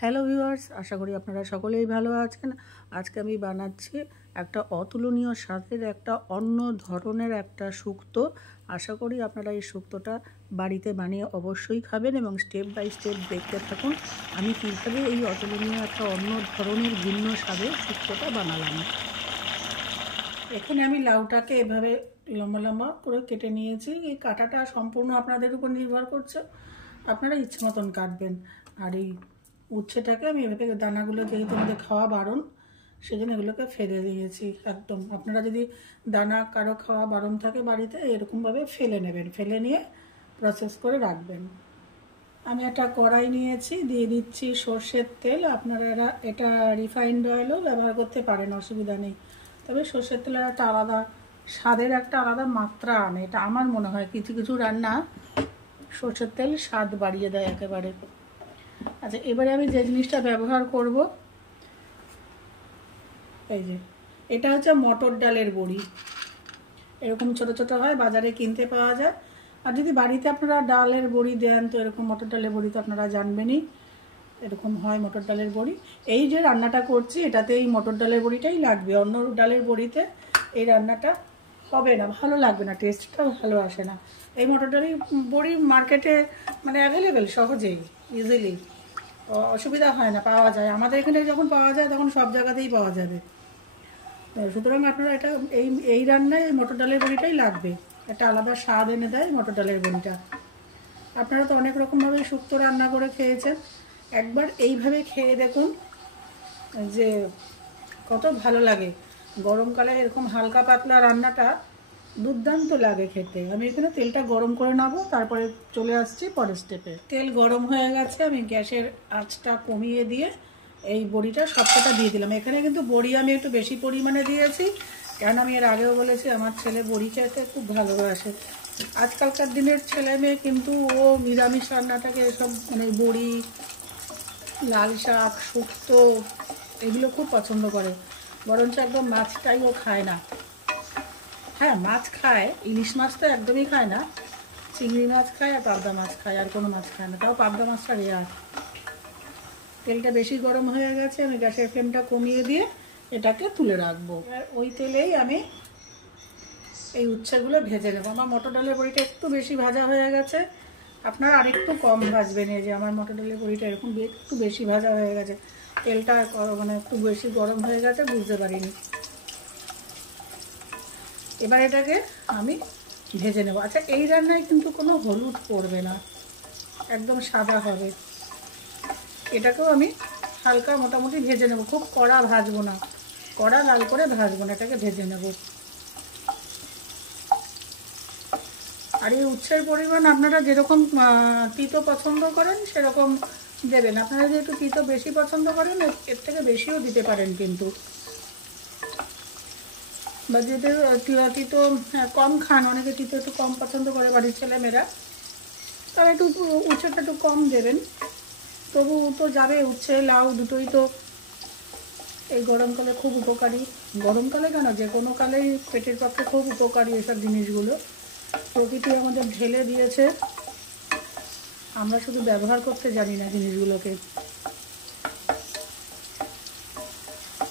Hello viewers, আশা করি আপনারা সকলেই ভালো আছেন। আজকে আমি বানাচ্ছি একটা অতুলনীয় স্বাদের একটা অন্য ধরনের একটা শুক্তো। আশা করি আপনারা এই শুক্তোটা বাড়িতে বানিয়ে অবশ্যই খাবেন এবং স্টেপ বাই স্টেপ দেখতে থাকুন আমি কীভাবে এই অতুলনীয় একটা অন্য ধরনের ভিন্ন স্বাদের শুক্তোটা বানালাম। এখানে আমি লাউটাকে এভাবে লম্বা লম্বা করে কেটে নিয়েছি। এই কাটাটা সম্পূর্ণ আপনাদের উপর নির্ভর করছে, আপনারা ইচ্ছে মতন কাটবেন। আর এই উচ্ছেটাকে আমি এভাবে দানাগুলো যেহেতু আমাদের খাওয়া বারণ, সেজন্য এগুলোকে ফেলে দিয়েছি একদম। আপনারা যদি দানা কারো খাওয়া বারণ থাকে বাড়িতে, এরকমভাবে ফেলে নেবেন, ফেলে নিয়ে প্রসেস করে রাখবেন। আমি একটা কড়াই নিয়েছি, দিয়ে দিচ্ছি সর্ষের তেল। আপনারা এটা রিফাইন্ড অয়েলও ব্যবহার করতে পারেন, অসুবিধা নেই। তবে সর্ষের তেলের একটা আলাদা স্বাদের একটা আলাদা মাত্রা আনে, এটা আমার মনে হয়। কিছু কিছু রান্না সর্ষের তেল স্বাদ বাড়িয়ে দেয় একেবারে। আচ্ছা, এবারে আমি যে জিনিসটা ব্যবহার করব, এই যে এটা হচ্ছে মটর ডালের বড়ি। এরকম ছোট ছোট হয়, বাজারে কিনতে পাওয়া যায়। আর যদি বাড়িতে আপনারা ডালের বড়ি দেন, তো এরকম মটর ডালের বড়ি তো আপনারা জানবেনই, এরকম হয় মটর ডালের বড়ি। এই যে রান্নাটা করছি, এটাতে এই মটর ডালের বড়িটাই লাগবে। অন্য ডালের বড়িতে এই রান্নাটা হবে না, ভালো লাগবে না, টেস্টটা ভালো আসে না। এই মটর ডালের বড়ি মার্কেটে মানে অ্যাভেলেবেল, সহজেই ইজিলি, অসুবিধা হয় না, পাওয়া যায়। আমাদের এখানে যখন পাওয়া যায় তখন সব জায়গাতেই পাওয়া যাবে। সুতরাং আপনারা এটা এই রান্নায় মটর ডালের বড়িটাই লাগবে, একটা আলাদা স্বাদ এনে দেয় মটর ডালের বড়িটা। আপনারা তো অনেক রকমভাবে শুক্তো রান্না করে খেয়েছেন, একবার এইভাবে খেয়ে দেখুন যে কত ভালো লাগে। গরমকালে এরকম হালকা পাতলা রান্নাটা দুর্দান্ত লাগে খেতে। আমি এখানে তেলটা গরম করে নেব, তারপরে চলে আসছি পরের স্টেপে। তেল গরম হয়ে গেছে, আমি গ্যাসের আঁচটা কমিয়ে দিয়ে এই বড়িটা সবকটা দিয়ে দিলাম। এখানে কিন্তু বড়ি আমি একটু বেশি পরিমাণে দিয়েছি, কেন আমি এর আগেও বলেছি আমার ছেলে বড়ি খেতে খুব ভালোবাসে। আজকালকার দিনের ছেলে মেয়ে কিন্তু ও নিরামিষ রান্নাটাকে এসব মানে বড়ি, লাল শাক, শুক্তো এগুলো খুব পছন্দ করে, বরঞ্চ একদম মাছটাই ও খায় না। হ্যাঁ, মাছ খায়, ইলিশ মাছ তো একদমই খায় না, চিংড়ি মাছ খায় আর পাবদা মাছ খায়, আর কোনো মাছ খায় না, তাও পাবদা মাছটা রেয়ার। তেলটা বেশি গরম হয়ে গেছে, আমি গ্যাসের ফ্লেমটা কমিয়ে দিয়ে এটাকে তুলে রাখবো। আর ওই তেলেই আমি এই উচ্ছেগুলো ভেজে নেবো। আমার মটর ডালের বড়িটা একটু বেশি ভাজা হয়ে গেছে, আপনারা আরেকটু কম ভাজবেন। এই যে আমার মটর ডালের বড়িটা এরকম একটু বেশি ভাজা হয়ে গেছে, তেলটা মানে একটু বেশি গরম হয়ে গেছে, বুঝতে পারিনি। এবার এটাকে আমি ভেজে নেব। আচ্ছা, এই রান্নায় কিন্তু কোনো হলুদ পড়বে না, একদম সাদা হবে। এটাকেও আমি হালকা মোটামুটি ভেজে নেব, খুব কড়া ভাজবো না, কড়া লাল করে ভাজবো না, এটাকে ভেজে নেব। আর এই উচ্ছের পরিমাণ আপনারা যেরকম তিতো পছন্দ করেন সেরকম দেবেন। আপনারা যেহেতু তিতো বেশি পছন্দ করেন, এর থেকে বেশিও দিতে পারেন কিন্তু। বা যদি তিতো কম খান, অনেকে তিতো একটু কম পছন্দ করে বাড়ির ছেলেমেয়েরা, তারা একটু উচ্ছেটা একটু কম দেবেন। তবু তো যাবে, উচ্ছে লাউ দুটোই তো এই গরমকালে খুব উপকারী। গরমকালে কেন, যে কোনো কালেই পেটের পক্ষে খুব উপকারী এসব জিনিসগুলো। প্রকৃতি আমাদের ঢেলে দিয়েছে, আমরা শুধু ব্যবহার করতে জানি না জিনিসগুলোকে।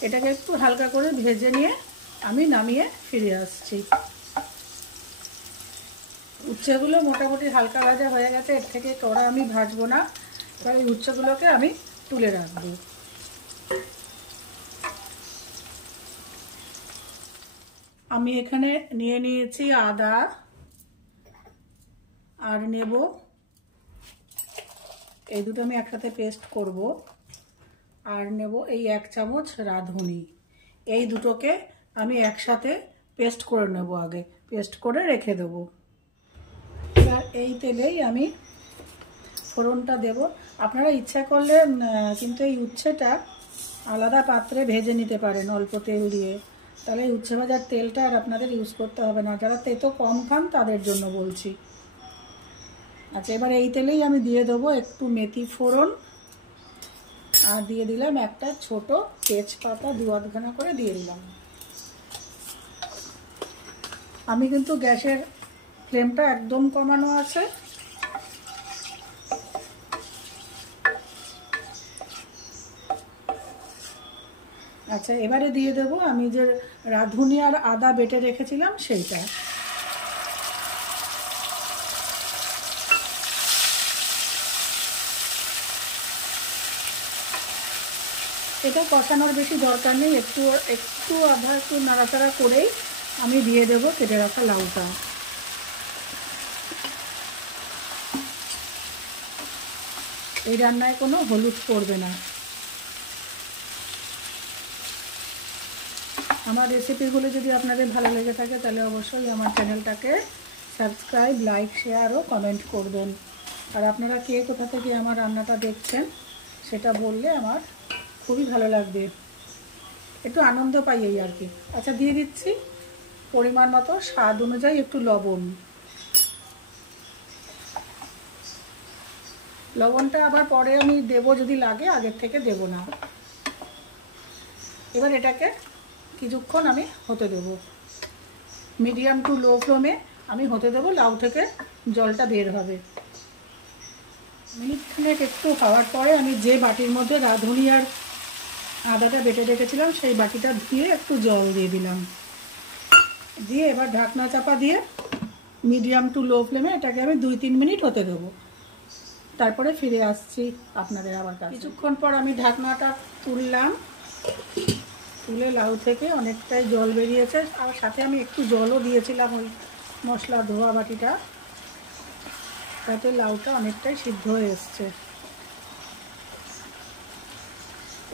এটাকে একটু হালকা করে ভেজে নিয়ে আমি নামিয়ে ফিরে আসছি। উচ্ছেগুলো মোটামুটি হালকা ভাজা হয়ে গেছে, এর থেকে কড়া আমি ভাজবো না। এবার এই উচ্ছেগুলোকে আমি তুলে রাখবো। আমি এখানে নিয়ে নিয়েছি আদা, আর নেব, এই দুটো আমি একসাথে পেস্ট করব। আর নেব এই 1 চামচ রাঁধুনি। এই দুটোকে আমি একসাথে পেস্ট করে নেব, আগে পেস্ট করে রেখে দেব। এবার এই তেলেই আমি ফোড়নটা দেব। আপনারা ইচ্ছা করলে কিন্তু এই উচ্ছেটা আলাদা পাত্রে ভেজে নিতে পারেন অল্প তেল দিয়ে, তাহলে উচ্ছে ভাজার তেলটা আর আপনাদের ইউজ করতে হবে না। যারা তেতো কম খান তাদের জন্য বলছি। আচ্ছা, এবার এই তেলেই আমি দিয়ে দেবো একটু মেথি ফোড়ন, আর দিয়ে দিলাম একটা ছোট তেজপাতা, 2-8 করে দিয়ে দিলাম। আমি কিন্তু গ্যাসের ফ্লেমটা একদম কমানো আছে। আচ্ছা, এবারে দিয়ে দেব আমি যে রাঁধুনি আর আদা বেটে রেখেছিলাম সেইটা। এটা কষানোর বেশি দরকার নেই, একটু একটু আধা একটু নাড়াচাড়া করেই আমি দিয়ে দেব কেটে রাখা লাউটা। এই রান্নায় কোনো হলুদ পড়বে না। আমার রেসিপিগুলো যদি আপনাদের ভালো লেগে থাকে তাহলে অবশ্যই আমার চ্যানেলটাকে সাবস্ক্রাইব, লাইক, শেয়ার ও কমেন্ট করবেন। আর আপনারা কে কোথা থেকে আমার রান্নাটা দেখছেন সেটা বললে আমার খুবই ভালো লাগবে, একটু আনন্দ পাই এই আর কি। আচ্ছা, দিয়ে দিচ্ছি পরিমাণ মতো স্বাদ অনুযায়ী একটু লবণ। লবণটা আবার পরে আমি দেবো যদি লাগে, আগের থেকে দেব না। এবার এটাকে কিছুক্ষণ আমি হতে দেব, মিডিয়াম টু লো ফ্লেমে আমি হতে দেবো। লাউ থেকে জলটা বের হবে। মিনিটখানেক একটু হওয়ার পরে আমি যে বাটির মধ্যে রাঁধুনি আর আদাটা বেটে রেখেছিলাম সেই বাটিটা ধুয়ে একটু জল দিয়ে দিলাম। দিয়ে এবার ঢাকনা চাপা দিয়ে মিডিয়াম টু লো ফ্লেমে এটাকে আমি 2-3 মিনিট হতে দেবো। তারপরে ফিরে আসছি আপনাদের আবার কাছে। কিছুক্ষণ পর আমি ঢাকনাটা তুললাম, তুলে লাউ থেকে অনেকটাই জল বেরিয়েছে। আর সাথে আমি একটু জলও দিয়েছিলাম ওই মশলা ধোয়া বাটিটা, তাতে লাউটা অনেকটাই সিদ্ধ হয়ে এসছে।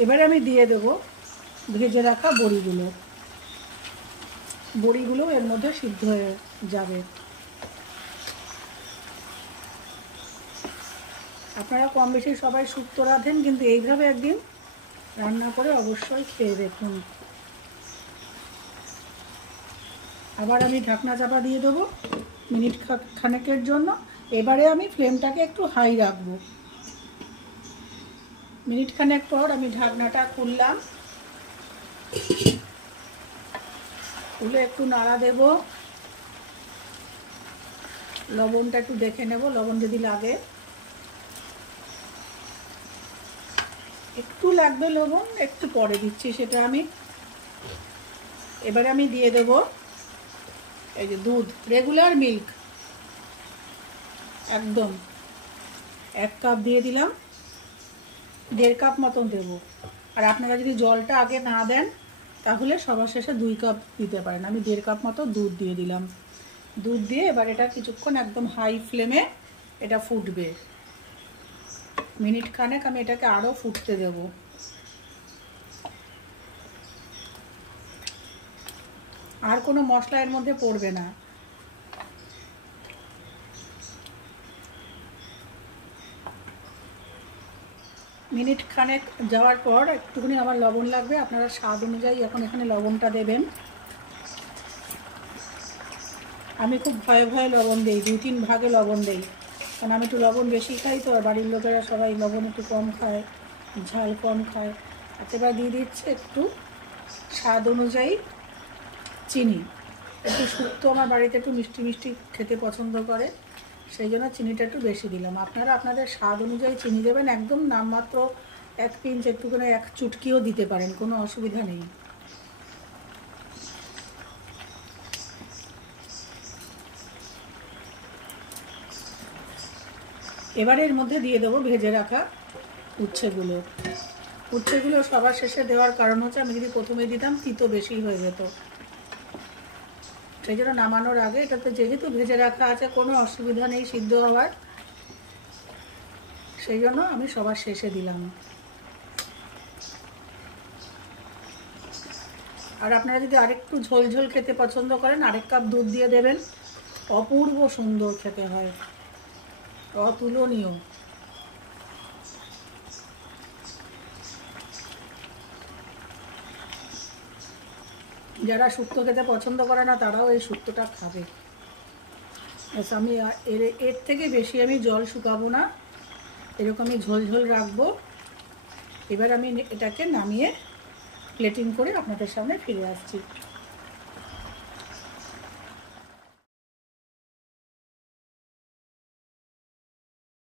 এবারে আমি দিয়ে দেব ভেজে রাখা বড়িগুলো। বড়িগুলো এর মধ্যে সিদ্ধ হয়ে যাবে। আপনারা কম বেশি সবাই শুক্তো রাঁধেন, কিন্তু এইভাবে একদিন রান্না করে অবশ্যই খেয়ে দেখুন। আবার আমি ঢাকনা চাপা দিয়ে দেবো মিনিট খানেকের জন্য। এবারে আমি ফ্লেমটাকে একটু হাই রাখবো। মিনিট খানেক পর আমি ঢাকনাটা খুললাম, খুলে একটু নাড়া দেব। লবণটা একটু দেখে নেব, লবণ যদি লাগে। একটু লাগবে লবণ, একটু পরে দিচ্ছি সেটা আমি। এবারে আমি দিয়ে দেব এই যে দুধ, রেগুলার মিল্ক, একদম 1 কাপ দিয়ে দিলাম। 1.5 কাপ মতন দেব। আর আপনারা যদি জলটা আগে না দেন তাহলে সবার শেষে 2 কাপ দিতে পারেন। আমি 1.5 কাপ মতো দুধ দিয়ে দিলাম। দুধ দিয়ে এবার এটা কিছুক্ষণ একদম হাই ফ্লেমে এটা ফুটবে। মিনিট খানেক আমি এটাকে আরও ফুটতে দেব। আর কোনো মশলা এর মধ্যে পড়বে না। মিনিট খানেক যাওয়ার পর একটুখানি আমার লবণ লাগবে, আপনারা স্বাদ অনুযায়ী এখন এখানে লবণটা দেবেন। আমি খুব ভয়ে ভয়ে লবণ দিই, 2-3 ভাগে লবণ দিই, কারণ আমি একটু লবণ বেশি খাই তো। বাড়ির লোকেরা সবাই লবণ একটু কম খায়, ঝাল কম খায়। আচ্ছা, এবার দিয়ে দিচ্ছে একটু স্বাদ অনুযায়ী চিনি। একটু শুক্তো আমার বাড়িতে একটু মিষ্টি মিষ্টি খেতে পছন্দ করে, সেই জন্য চিনিটা একটু বেশি দিলাম। আপনারা আপনাদের স্বাদ অনুযায়ী চিনি দেবেন, একদম নামমাত্র 1 পিঞ্চ একটুখানি 1 চুটকিও দিতে পারেন, কোনো অসুবিধা নেই। এবারে এর মধ্যে দিয়ে দেবো ভেজে রাখা উচ্ছেগুলো। উচ্ছেগুলো সবার শেষে দেওয়ার কারণ হচ্ছে আমি যদি প্রথমে দিতাম তিতো বেশি হয়ে যেত, সেই জন্য নামানোর আগে এটাতে যেহেতু ভেজে রাখা আছে কোনো অসুবিধা নেই সিদ্ধ হওয়ার, সেই জন্য আমি সবার শেষে দিলাম। আর আপনারা যদি আরেকটু ঝোল ঝোল খেতে পছন্দ করেন 1 কাপ দুধ দিয়ে দেবেন, অপূর্ব সুন্দর খেতে হয়, অতুলনীয়। যারা শুক্তো খেতে পছন্দ করে না তারাও এই শুক্তোটা খাবে। আচ্ছা, আমি এর থেকে বেশি আমি জল শুকাবো না, এরকমই ঝোল ঝোল রাখবো। এবার আমি এটাকে নামিয়ে প্লেটিং করে আপনাদের সামনে ফিরে আসছি।